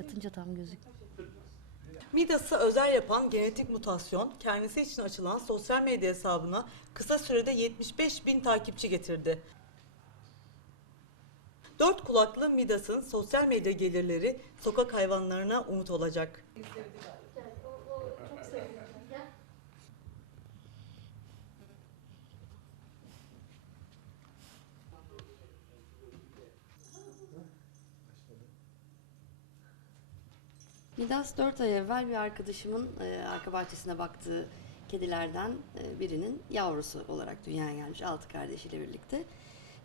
Yatınca tam gözük. Midas'ı özel yapan genetik mutasyon kendisi için açılan sosyal medya hesabına kısa sürede 75 bin takipçi getirdi. Dört kulaklı Midas'ın sosyal medya gelirleri sokak hayvanlarına umut olacak. Midas 4 ay evvel bir arkadaşımın e, arka bahçesine baktığı kedilerden e, birinin yavrusu olarak dünyaya gelmiş. Altı kardeşiyle birlikte.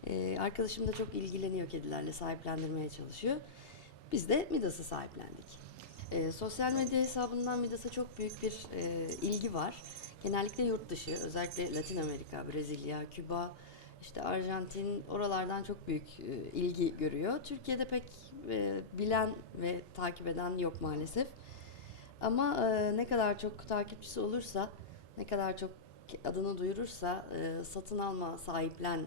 E, arkadaşım da çok ilgileniyor kedilerle, sahiplendirmeye çalışıyor. Biz de Midas'ı sahiplendik. E, sosyal medya hesabından Midas'a çok büyük bir e, ilgi var. Genellikle yurt dışı, özellikle Latin Amerika, Brezilya, Küba, işte Arjantin oralardan çok büyük e, ilgi görüyor. Türkiye'de pek e, bilen ve takip eden yok maalesef. Ama e, ne kadar çok takipçisi olursa, ne kadar çok adını duyurursa satın alma, sahiplen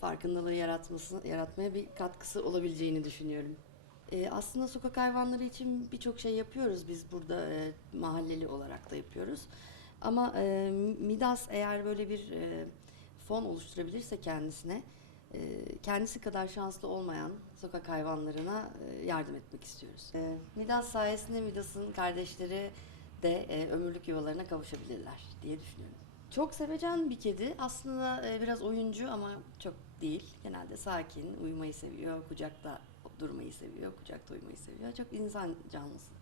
farkındalığı yaratması, yaratmaya bir katkısı olabileceğini düşünüyorum. Aslında sokak hayvanları için birçok şey yapıyoruz biz burada mahalleli olarak da yapıyoruz. Ama Midas eğer böyle bir fon oluşturabilirse kendisine e, kendisi kadar şanslı olmayan sokak hayvanlarına e, yardım etmek istiyoruz. E, Midas sayesinde Midas'ın kardeşleri de ömürlük yuvalarına kavuşabilirler diye düşünüyorum. Çok sevecen bir kedi. Aslında biraz oyuncu ama çok değil. Genelde sakin, uyumayı seviyor, kucakta durmayı seviyor, kucakta uyumayı seviyor. Çok insan canlısı.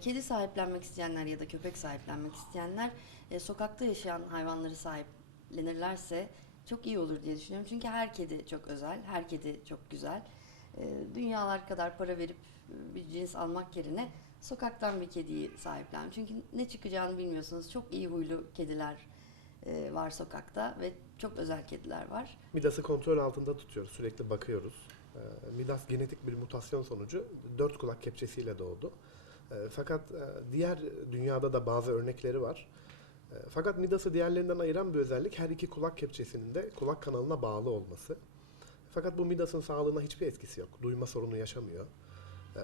Kedi sahiplenmek isteyenler ya da köpek sahiplenmek isteyenler sokakta yaşayan hayvanları sahiplenirlerse çok iyi olur diye düşünüyorum. Çünkü her kedi çok özel, her kedi çok güzel. E, dünyalar kadar para verip e, bir cins almak yerine sokaktan bir kediyi sahiplen. Çünkü ne çıkacağını bilmiyorsunuz. Çok iyi huylu kediler e, var sokakta ve çok özel kediler var. Midas'ı kontrol altında tutuyoruz. Sürekli bakıyoruz. Ee, Midas genetik bir mutasyon sonucu dört kulak kepçesiyle doğdu. Ee, Fakat e, diğer dünyada da bazı örnekleri var. Ee, Fakat Midas'ı diğerlerinden ayıran bir özellik her iki kulak kepçesinin de kulak kanalına bağlı olması. Fakat bu Midas'ın sağlığına hiçbir etkisi yok. Duyma sorunu yaşamıyor. Ee,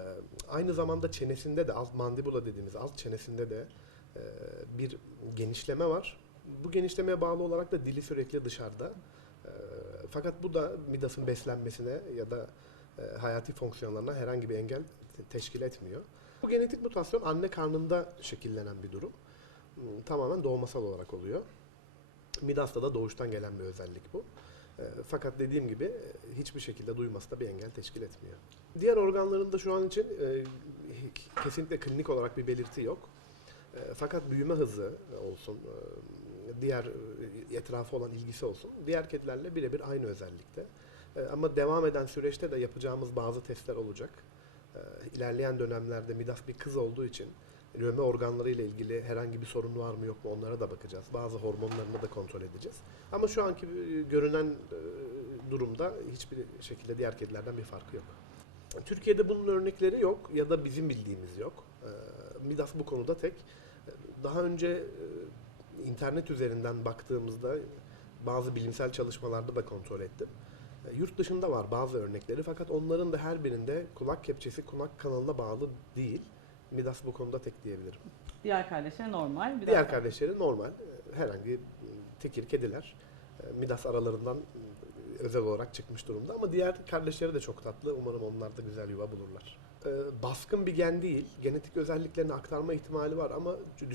Aynı zamanda çenesinde de alt mandibula dediğimiz alt çenesinde de e, bir genişleme var. Bu genişlemeye bağlı olarak da dili sürekli dışarıda. Fakat bu da Midas'ın beslenmesine ya da e, hayati fonksiyonlarına herhangi bir engel te- teşkil etmiyor. Bu genetik mutasyon anne karnında şekillenen bir durum. Hmm, Tamamen doğmasal olarak oluyor. Midas'ta da doğuştan gelen bir özellik bu. E, Fakat dediğim gibi e, hiçbir şekilde duyması da bir engel teşkil etmiyor. Diğer organlarında şu an için e, kesinlikle klinik olarak bir belirti yok. E, Fakat büyüme hızı olsun, diğer e, etrafı olan ilgisi olsun, diğer kedilerle birebir aynı özellikte. Ama devam eden süreçte de yapacağımız bazı testler olacak. E, İlerleyen dönemlerde Midas bir kız olduğu için üreme organları ile ilgili herhangi bir sorun var mı yok mu onlara da bakacağız. Bazı hormonlarını da kontrol edeceğiz. Ama şu anki e, görünen e, durumda hiçbir şekilde diğer kedilerden bir farkı yok. Türkiye'de bunun örnekleri yok ya da bizim bildiğimiz yok. E, Midas bu konuda tek. Daha önce internet üzerinden baktığımızda bazı bilimsel çalışmalarda da kontrol ettim. Yurt dışında var bazı örnekleri fakat onların da her birinde kulak kepçesi kulak kanalına bağlı değil. Midas bu konuda tek diyebilirim. Diğer kardeşler normal. Bir Diğer kardeşleri normal, e, herhangi e, tekir kediler. E, Midas aralarından e, özel olarak çıkmış durumda ama diğer kardeşleri de çok tatlı. Umarım onlar da güzel yuva bulurlar. E, Baskın bir gen değil, genetik özelliklerini aktarma ihtimali var ama